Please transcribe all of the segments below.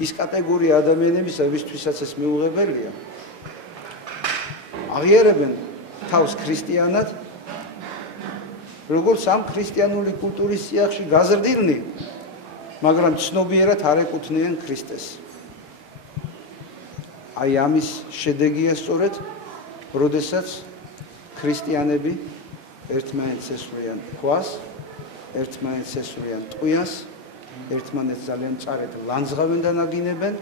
ის კატეგორია ადამიანებისა, ვისთვისაც ეს მიუღებელია, აღიარებენ თავს ქრისტიანად, როგორც ამ ქრისტიანული კულტურის სიახში გაზრდილნი, მაგრამ ცნობიერად არ ეკუთვნიან ქრისტეს. აი ამის შედეგია სწორედ, როდესაც ქრისტიანები ერთმანეთს ესვრიან ქვას, ერთმანეთს ესვრიან ტყვიას, ერთმანეთს ძალიან მწარედ ლანძღავენ და ნაგინებენ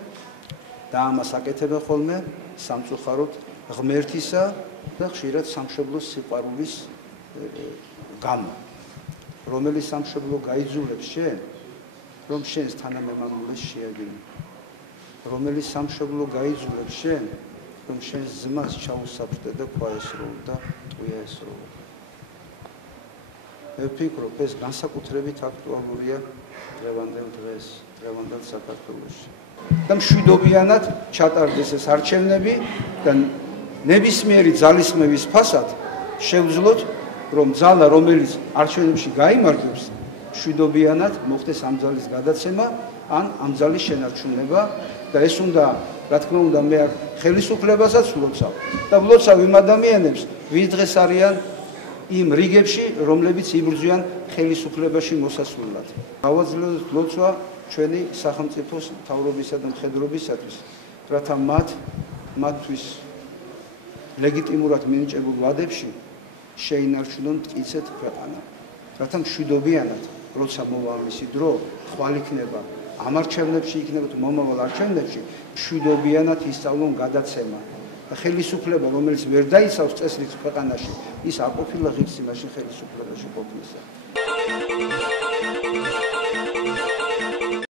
და ამას აკეთებენ ხოლმე სამწუხაროდ ღმერთისა და ხშირად სამშობლოს სიყვარულის გამო. რომელიც სამშობლო გაიძულებს შენ, რომ შენს თანამემამულეს შეაგინო. რომელიც სამშობლო გაიძულებს შენ, რომ შენს ძმას ჩაუსაფრდე და ქვა ესროულ და ტყვია ესროულ. მე ვფიქრობ, ეს განსაკუთრებით აქტუალურია დღევანდელ დღეს, დღევანდელ საქართველოში. და მშვიდობიანად ჩატარდეს ეს არჩევნები და ნებისმიერი ძალისხმევის ფასად შევძლოთ, რომ ძალა, რომელიც არჩევნებში გაიმარჯვებს, მშვიდობიანად მოხდეს ამ ძალის გადაცემა, ან ამ ძალის შენარჩუნება და ეს უნდა, რა თქმა უნდა, მე აქ ხელისუფლებასაც ვლოცავ და ვლოცავ იმ ადამიანებს, ვინც დღეს არიან იმ რიგებში, რომლებიც იბრძვიან ხელისუფლებაში მოსასვლელად. გავაძლევთ ლოცვა ჩვენი სახელმწიფოს მთავრობისა და მხედრობისათვის, რათა მათთვის ლეგიტიმურად მინიჭებულ ვადებში შეინარჩუნონ მტკიცედ ქვეყანა. რათა მშვიდობიანად, როცა მოვა მისი დრო, ხვალ იქნება ამ არჩევნებში, იქნება თუ მომავალ არჩევნებში, მშვიდობიანად ისწავლონ გადაცემა. ხელისუფლება, რომელიც ვერ დაიცავს წესრიგს ქვეყანაში, ის არ ყოფილა ღირს იმაში ხელისუფლებაში ყოფნისა.